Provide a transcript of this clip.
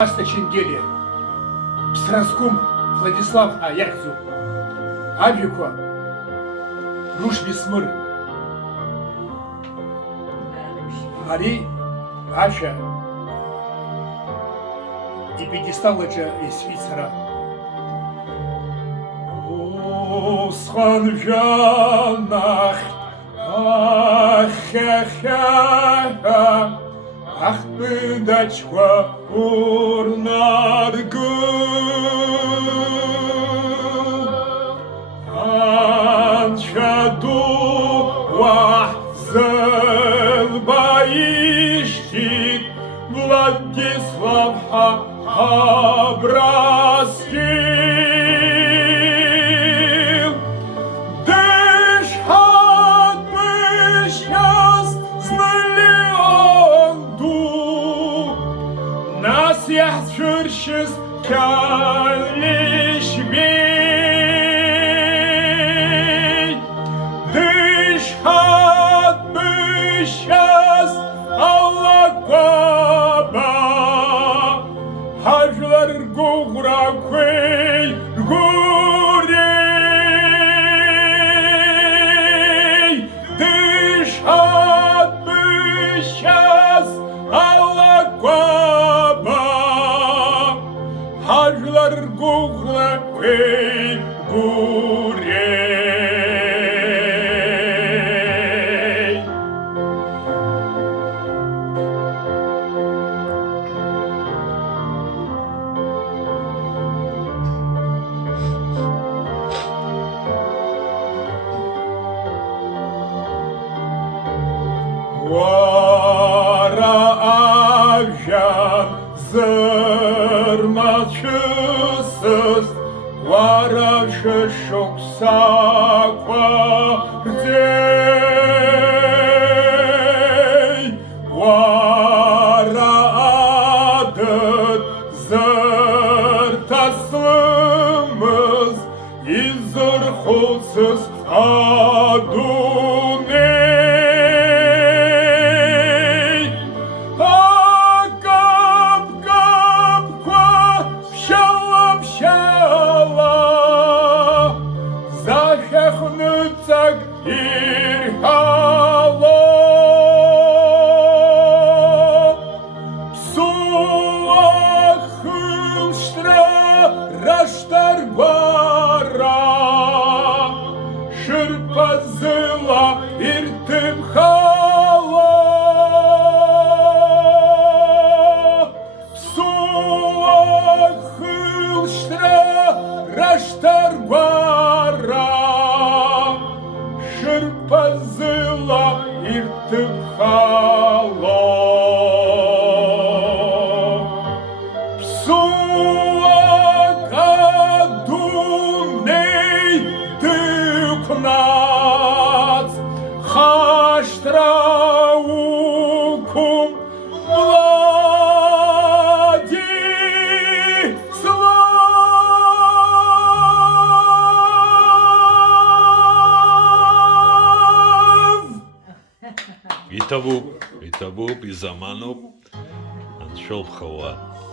Ченгелия, Псраскум, Владислав Аяхзу, Авико, Руш Висмыр, Ари, Аша, и Педисталыча из Свицера. Сханжанах, ахахаха, ах, дочка, урнаргу, анчаду, вахзелбаишти, Владислав Хабраский. Schürches kallich bin, dich hat mich erst Allah Baba, hacılar gura kwej gurey, dich hat mich erst Allah Baba. Hacılar gugla kwej gurey. Vara avjan zırmaçısız varaşı şoksa kvardey vara adıt zır taslımız izırhulsuz aduney. Zachechnutzak irhalo Psuachul shtra rashtar gwara Shirpazila irtim halo Psuachul shtra rashtar gwara Pazıla irtib halo Psuak aduney dıknaz Haştraukum התאבו בזמנו, אנשול חוואט.